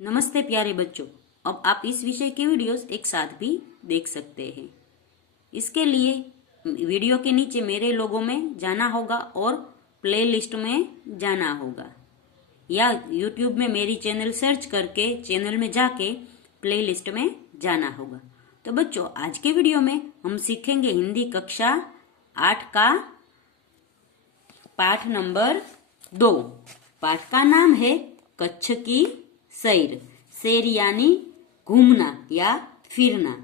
नमस्ते प्यारे बच्चों। अब आप इस विषय के वीडियोस एक साथ भी देख सकते हैं। इसके लिए वीडियो के नीचे मेरे लोगों में जाना होगा और प्लेलिस्ट में जाना होगा, या यूट्यूब में मेरी चैनल सर्च करके चैनल में जाके प्लेलिस्ट में जाना होगा। तो बच्चों, आज के वीडियो में हम सीखेंगे हिंदी कक्षा 8 का पाठ नंबर 2। पाठ का नाम है कच्छ की सैर। सैर यानी घूमना या फिरना।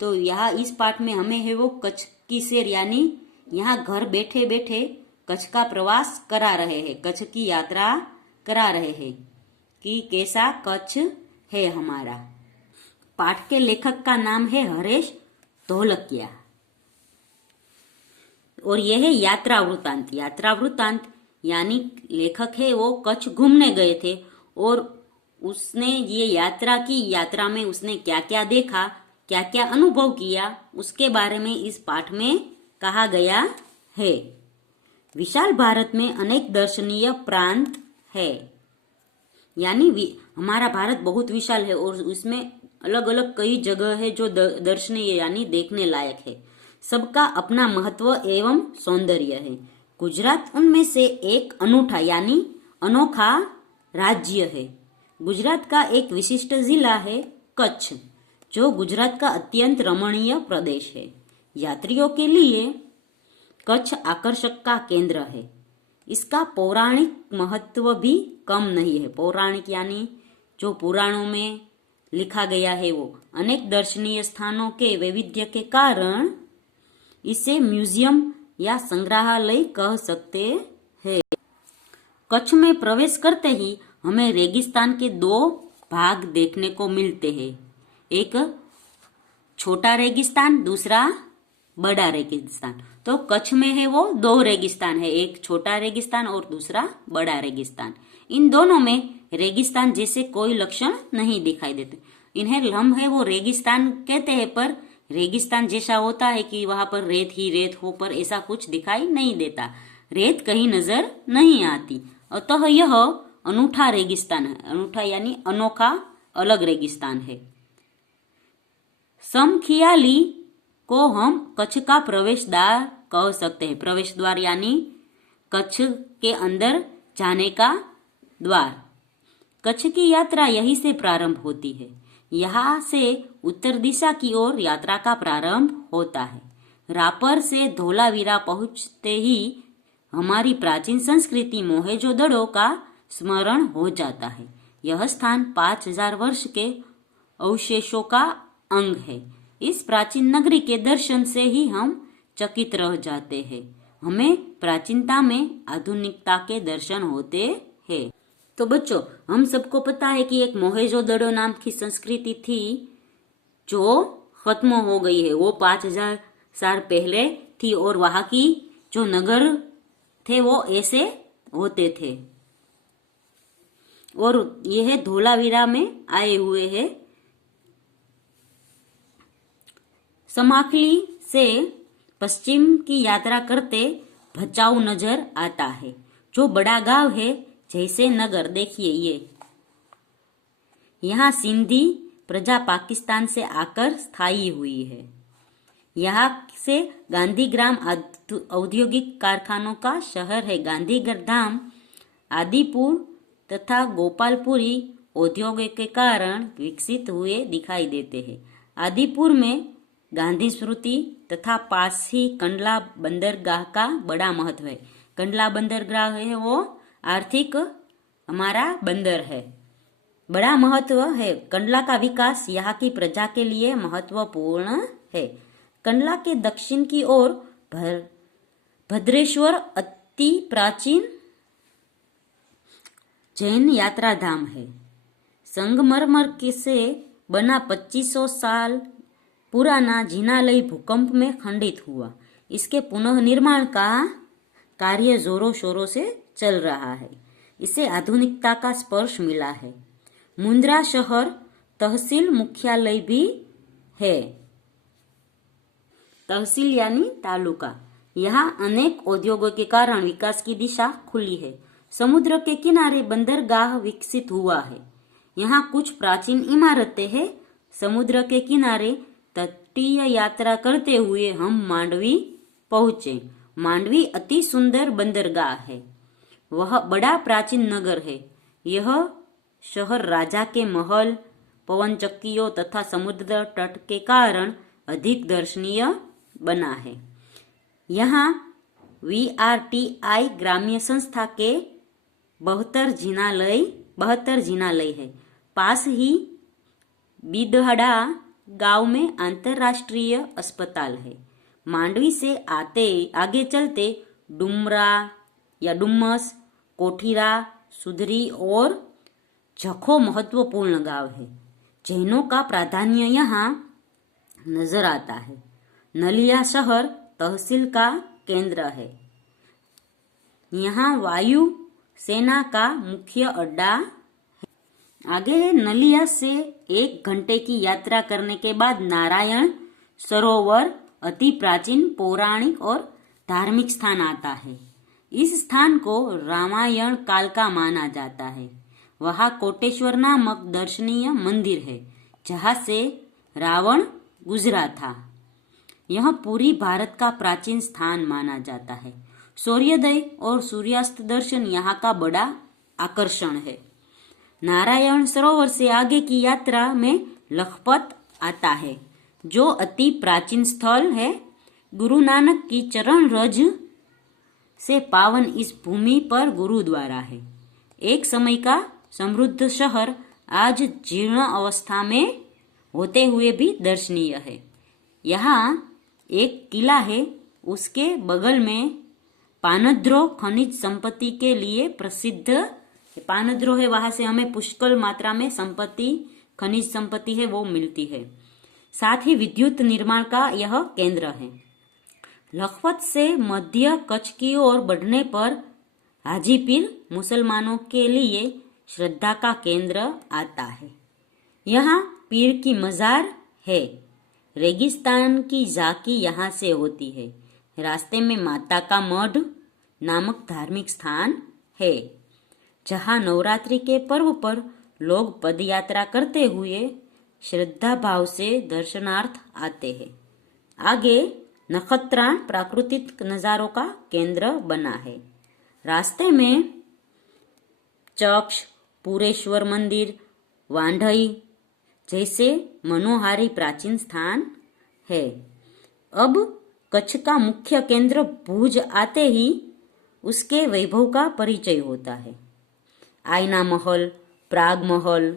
तो यहाँ इस पाठ में हमें है वो कच्छ की सैर यानी यहाँ घर बैठे बैठे कच्छ का प्रवास करा रहे हैं, कच्छ की यात्रा करा रहे हैं कि कैसा कच्छ है हमारा। पाठ के लेखक का नाम है हरेश ढोलकिया और यह है यात्रा वृत्तांत। यात्रा वृत्तांत यानी लेखक है वो कच्छ घूमने गए थे और उसने ये यात्रा में उसने क्या क्या देखा, क्या क्या अनुभव किया, उसके बारे में इस पाठ में कहा गया है। विशाल भारत में अनेक दर्शनीय प्रांत है, यानी हमारा भारत बहुत विशाल है और उसमें अलग अलग कई जगह है जो दर्शनीय यानी देखने लायक है। सबका अपना महत्व एवं सौंदर्य है। गुजरात उनमें से एक अनूठा यानी अनोखा राज्य है। गुजरात का एक विशिष्ट जिला है कच्छ, जो गुजरात का अत्यंत रमणीय प्रदेश है। यात्रियों के लिए कच्छ आकर्षक का केंद्र है। इसका पौराणिक महत्व भी कम नहीं है। पौराणिक यानी जो पुराणों में लिखा गया है वो। अनेक दर्शनीय स्थानों के वैविध्य के कारण इसे म्यूजियम या संग्रहालय कह सकते हैं। कच्छ में प्रवेश करते ही हमें रेगिस्तान के 2 भाग देखने को मिलते हैं। एक छोटा रेगिस्तान, दूसरा बड़ा रेगिस्तान। तो कच्छ में है वो 2 रेगिस्तान है, एक छोटा रेगिस्तान और दूसरा बड़ा रेगिस्तान। इन दोनों में रेगिस्तान जैसे कोई लक्षण नहीं दिखाई देते। इन्हें हम है वो रेगिस्तान कहते हैं, पर रेगिस्तान जैसा होता है कि वहां पर रेत ही रेत हो, पर ऐसा कुछ दिखाई नहीं देता। रेत कहीं नजर नहीं आती। अतः यह अनूठा रेगिस्तान है। अनूठा यानी अनोखा, अलग रेगिस्तान है। समखियाली को हम कच्छ का प्रवेश द्वार कह सकते हैं। प्रवेश द्वार यानी कच्छ के अंदर जाने का द्वार। कच्छ की यात्रा यहीं से प्रारंभ होती है। यहाँ से उत्तर दिशा की ओर यात्रा का प्रारंभ होता है। रापर से धोलावीरा पहुंचते ही हमारी प्राचीन संस्कृति मोहेंजोदड़ो का स्मरण हो जाता है। यह स्थान 5000 वर्ष के अवशेषों का अंग है। इस प्राचीन नगरी के दर्शन से ही हम चकित रह जाते हैं। हमें प्राचीनता में आधुनिकता के दर्शन होते हैं। तो बच्चों, हम सबको पता है कि एक मोहेंजोदड़ो नाम की संस्कृति थी जो खत्म हो गई है। वो 5000 साल पहले थी और वहां की जो नगर थे वो ऐसे होते थे और यह धोलावीरा में आए हुए हैं। समाखली से पश्चिम की यात्रा करते भचाऊ नजर आता है, जो बड़ा गांव है जैसे नगर। देखिए ये यहाँ सिंधी प्रजा पाकिस्तान से आकर स्थायी हुई है। यहाँ से गांधीग्राम औद्योगिक कारखानों का शहर है। गांधीधाम, आदिपुर तथा गोपालपुरी उद्योगों के कारण विकसित हुए दिखाई देते हैं। आदिपुर में गांधी स्मृति तथा पास ही कंडला बंदरगाह का बड़ा महत्व है। कंडला बंदरगाह है वो आर्थिक हमारा बंदर है, बड़ा महत्व है। कंडला का विकास यहाँ की प्रजा के लिए महत्वपूर्ण है। कंडला के दक्षिण की ओर भद्रेश्वर अति प्राचीन जैन यात्रा धाम है। संगमरमर से बना 2500 साल पुराना जिनालय भूकंप में खंडित हुआ। इसके पुनः निर्माण का कार्य जोरों शोरों से चल रहा है। इसे आधुनिकता का स्पर्श मिला है। मुंद्रा शहर तहसील मुख्यालय भी है। तहसील यानी तालुका। यहाँ अनेक उद्योगों के कारण विकास की दिशा खुली है। समुद्र के किनारे बंदरगाह विकसित हुआ है। यहाँ कुछ प्राचीन इमारतें हैं। समुद्र के किनारे तटीय यात्रा करते हुए हम मांडवी पहुंचे। मांडवी अति सुंदर बंदरगाह है। वह बड़ा प्राचीन नगर है। यह शहर राजा के महल, पवन चक्कियों तथा समुद्र तट के कारण अधिक दर्शनीय बना है। यहाँ VRTI ग्राम्य संस्था के 72 जिनालय है। पास ही बिदहड़ा गांव में अंतरराष्ट्रीय अस्पताल है। मांडवी से आगे चलते डुमरा या डुमस, कोठीरा, सुधरी और जखो महत्वपूर्ण गांव है। जैनों का प्राधान्य यहाँ नजर आता है। नलिया शहर तहसील का केंद्र है। यहाँ वायु सेना का मुख्य अड्डा है। आगे नलिया से 1 घंटे की यात्रा करने के बाद नारायण सरोवर अति प्राचीन, पौराणिक और धार्मिक स्थान आता है। इस स्थान को रामायण काल का माना जाता है। वहाँ कोटेश्वर नामक दर्शनीय मंदिर है, जहाँ से रावण गुजरा था। यह पूरी भारत का प्राचीन स्थान माना जाता है। सूर्योदय और सूर्यास्त दर्शन यहाँ का बड़ा आकर्षण है। नारायण सरोवर से आगे की यात्रा में लखपत आता है, जो अति प्राचीन स्थल है। गुरु नानक की चरण रज से पावन इस भूमि पर गुरुद्वारा है। एक समय का समृद्ध शहर आज जीर्ण अवस्था में होते हुए भी दर्शनीय है। यहाँ एक किला है। उसके बगल में पानद्रो खनिज संपत्ति के लिए प्रसिद्ध पानद्रो है। वहां से हमें पुष्कल मात्रा में खनिज संपत्ति है वो मिलती है। साथ ही विद्युत निर्माण का यह केंद्र है। लखपत से मध्य कच्छ की ओर बढ़ने पर हाजीपीर मुसलमानों के लिए श्रद्धा का केंद्र आता है। यहाँ पीर की मजार है। रेगिस्तान की झांकी यहाँ से होती है। रास्ते में माता का मठ नामक धार्मिक स्थान है, जहाँ नवरात्रि के पर्व पर लोग पदयात्रा करते हुए श्रद्धा भाव से दर्शनार्थ आते हैं। आगे नखत्रान प्राकृतिक नजारों का केंद्र बना है। रास्ते में चक्ष, पूरेश्वर मंदिर, वांढई जैसे मनोहारी प्राचीन स्थान है। अब कच्छ का मुख्य केंद्र भुज आते ही उसके वैभव का परिचय होता है। आईना महल, प्राग महल,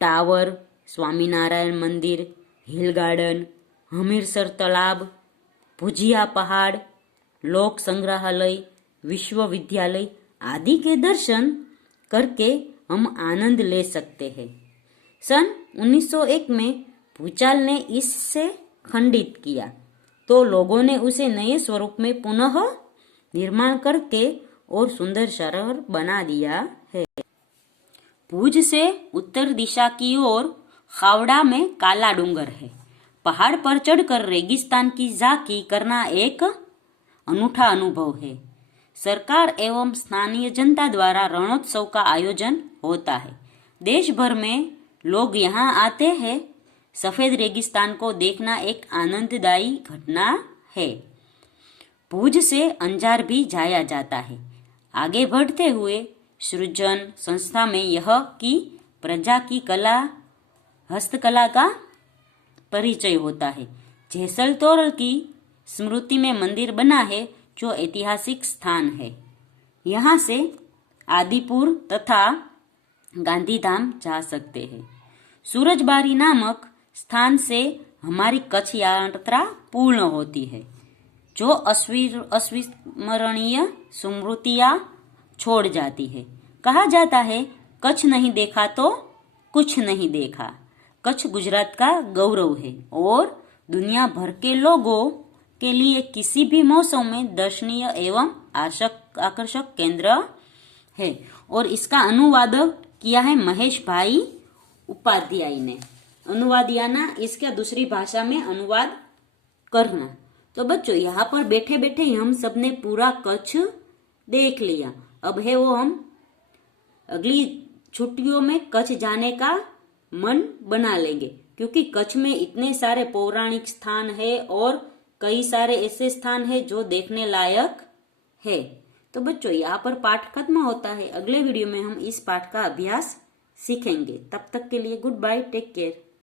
टावर, स्वामीनारायण मंदिर, हिल गार्डन, हमीरसर तालाब, भुजिया पहाड़, लोक संग्रहालय, विश्वविद्यालय आदि के दर्शन करके हम आनंद ले सकते हैं। सन 1901 में भूचाल ने इससे खंडित किया, तो लोगों ने उसे नए स्वरूप में पुनः निर्माण करके और सुंदर शहर बना दिया है। भुज से उत्तर दिशा की ओर खावड़ा में काला डूंगर है। पहाड़ पर चढ़कर रेगिस्तान की झांकी करना एक अनूठा अनुभव है। सरकार एवं स्थानीय जनता द्वारा रणोत्सव का आयोजन होता है। देश भर में लोग यहाँ आते हैं। सफेद रेगिस्तान को देखना एक आनंददायी घटना है। भुज से अंजार भी जाया जाता है। आगे बढ़ते हुए सृजन संस्था में यह की प्रजा की कला, हस्तकला का परिचय होता है। जैसल तोरल की स्मृति में मंदिर बना है, जो ऐतिहासिक स्थान है। यहाँ से आदिपुर तथा गांधीधाम जा सकते हैं। सूरजबारी नामक स्थान से हमारी कच्छ यात्रा पूर्ण होती है, जो अविस्मरणीय स्मृतियां छोड़ जाती है। कहा जाता है, कच्छ नहीं देखा तो कुछ नहीं देखा। कच्छ गुजरात का गौरव है और दुनिया भर के लोगों के लिए किसी भी मौसम में दर्शनीय एवं आकर्षक केंद्र है। और इसका अनुवाद किया है महेश भाई उपाध्याय ने। अनुवाद याना इसका दूसरी भाषा में अनुवाद करना। तो बच्चों, यहाँ पर बैठे बैठे हम सबने पूरा कच्छ देख लिया। अब है वो हम अगली छुट्टियों में कच्छ जाने का मन बना लेंगे, क्योंकि कच्छ में इतने सारे पौराणिक स्थान है और कई सारे ऐसे स्थान है जो देखने लायक है। तो बच्चों यहाँ पर पाठ खत्म होता है। अगले वीडियो में हम इस पाठ का अभ्यास सीखेंगे। तब तक के लिए गुड बाय, टेक केयर।